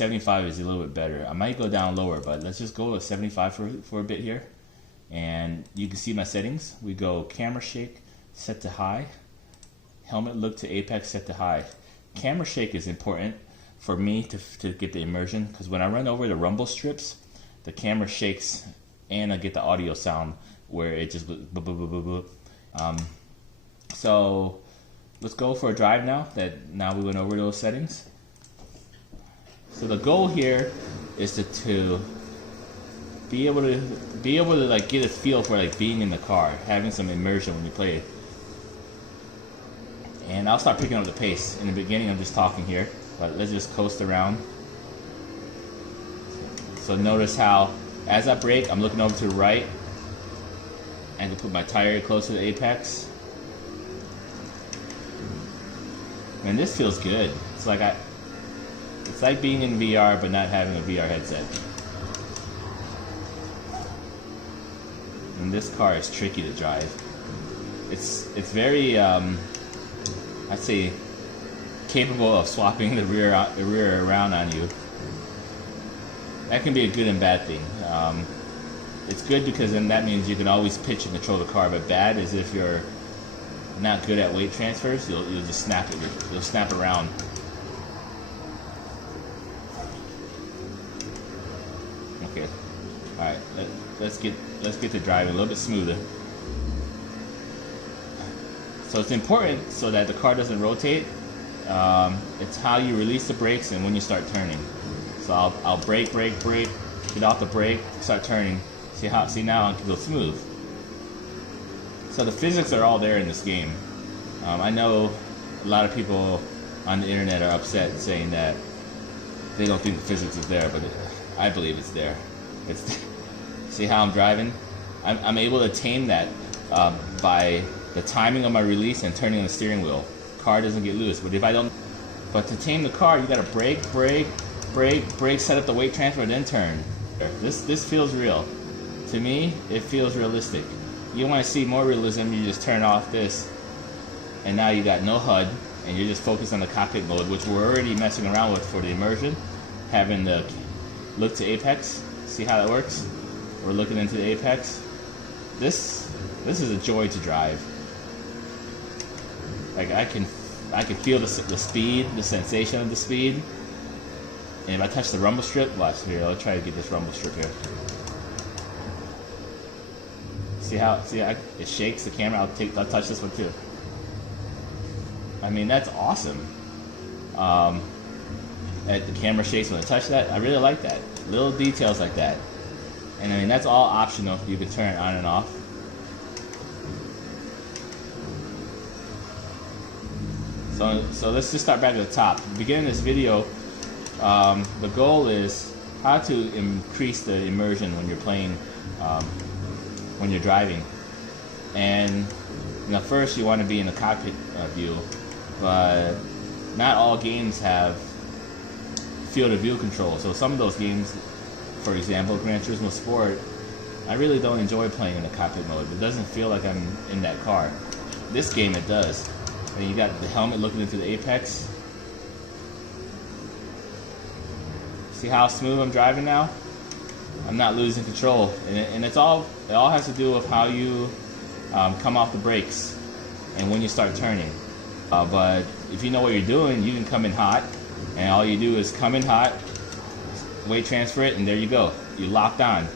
75 is a little bit better. I might go down lower, but let's just go with 75 for a bit here. And you can see my settings. We go camera shake, set to high. Helmet look to apex, set to high. Camera shake is important for me to get the immersion, because when I run over the rumble strips, the camera shakes and I get the audio sound where it just boop, boop, boop, boop, boop. So let's go for a drive now we went over those settings. So the goal here is to be able to like get a feel for like being in the car, having some immersion when you play it. And I'll start picking up the pace. In the beginning I'm just talking here, but let's just coast around. So notice how as I brake, I'm looking over to the right. I can put my tire close to the apex. Man, this feels good. It's like being in VR but not having a VR headset. And this car is tricky to drive. It's very I'd say capable of swapping the rear around on you. That can be a good and bad thing. It's good because then that means you can always pitch and control the car, but bad is if you're not good at weight transfers, you'll just snap it. You'll snap around. Okay. All right. Let's get to driving a little bit smoother. So it's important so that the car doesn't rotate. It's how you release the brakes and when you start turning. So I'll brake, get off the brake, start turning. See now I can go smooth. So the physics are all there in this game. I know a lot of people on the internet are upset saying that they don't think the physics is there, but I believe it's there. See how I'm driving? I'm able to tame that by the timing of my release and turning the steering wheel. Car doesn't get loose. But to tame the car, you gotta brake, set up the weight transfer, then turn. This feels real. To me, it feels realistic. You want to see more realism, you just turn off this, and now you got no HUD, and you're just focused on the cockpit mode, which we're already messing around with for the immersion. Having the look to apex, see how that works? We're looking into the apex. This is a joy to drive. Like I can feel the speed, the sensation of the speed. And if I touch the rumble strip, watch here. I'll try to get this rumble strip here. See how it shakes the camera? I'll touch this one too. I mean, that's awesome. The camera shakes when I touch that. I really like that. Little details like that. And I mean, that's all optional. You can turn it on and off. So let's just start back at the top. At the beginning of this video, the goal is how to increase the immersion when you're playing, when you're driving. And first you want to be in the cockpit view, but not all games have field of view control. So some of those games, for example, Gran Turismo Sport, I really don't enjoy playing in the cockpit mode. It doesn't feel like I'm in that car. This game it does. And you got the helmet looking into the apex. See how smooth I'm driving now? I'm not losing control, and it all has to do with how you come off the brakes and when you start turning. But if you know what you're doing, you can come in hot, and all you do is come in hot, weight transfer it, and there you go. You locked on.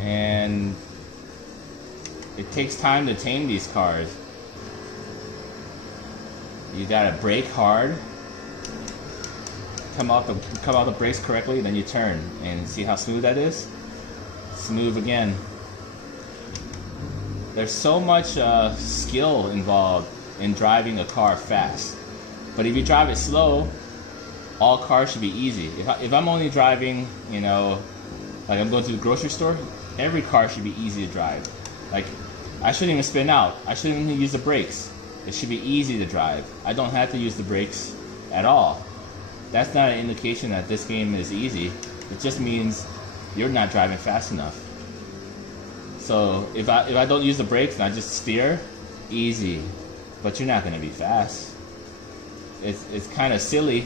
And it takes time to tame these cars. You gotta brake hard, come out the brakes correctly, then you turn, and see how smooth that is? Smooth again. There's so much skill involved in driving a car fast, but if you drive it slow, all cars should be easy. If I'm only driving, like I'm going to the grocery store, every car should be easy to drive. Like, I shouldn't even spin out. I shouldn't even use the brakes. It should be easy to drive. I don't have to use the brakes at all. That's not an indication that this game is easy. It just means you're not driving fast enough. So if I don't use the brakes and I just steer, easy. but you're not going to be fast. It's kind of silly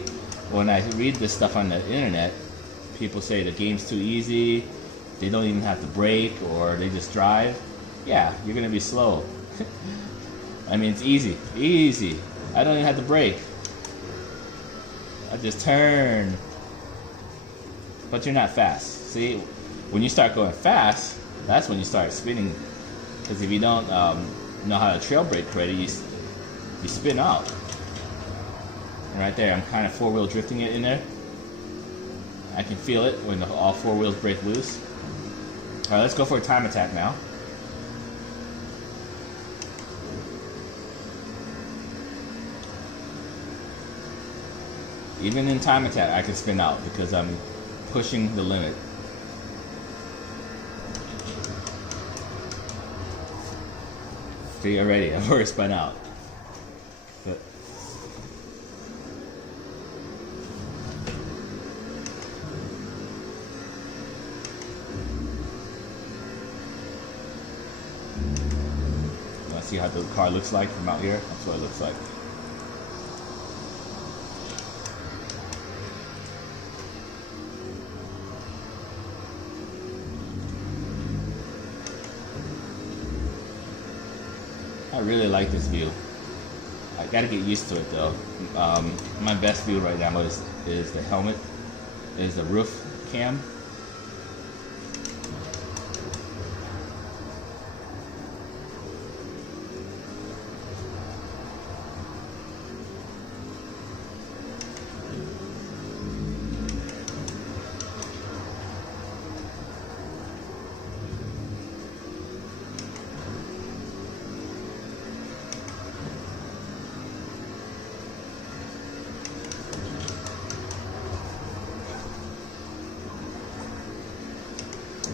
when I read this stuff on the internet. People say the game's too easy, they don't even have to brake, or they just drive. Yeah, you're going to be slow. I mean, it's easy. I don't even have to brake. I just turn. But you're not fast. See, when you start going fast, that's when you start spinning. Because if you don't know how to trail brake correctly, you spin out. And right there, I'm kind of four-wheel drifting it in there. I can feel it when all four wheels break loose. All right, let's go for a time attack now. Even in time attack, I can spin out because I'm pushing the limit. See, already, I've already spun out. But let's see how the car looks like from out here. That's what it looks like. I really like this view. I gotta get used to it though. My best view right now is the helmet, is the roof cam.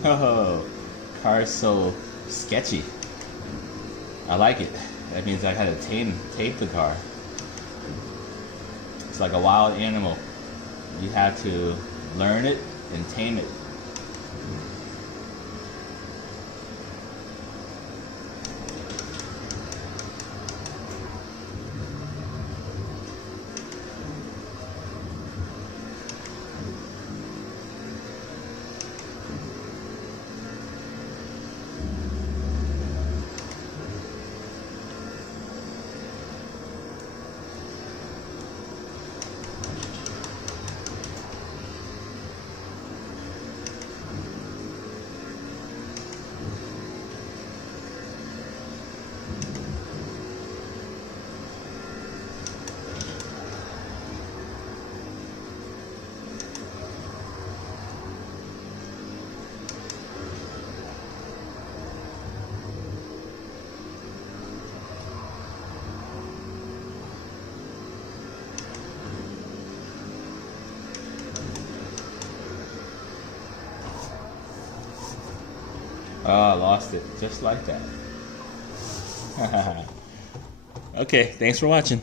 Oh, car's so sketchy. I like it. That means I had to tape the car. It's like a wild animal. You have to learn it and tame it. Oh, I lost it. Just like that. Okay, thanks for watching.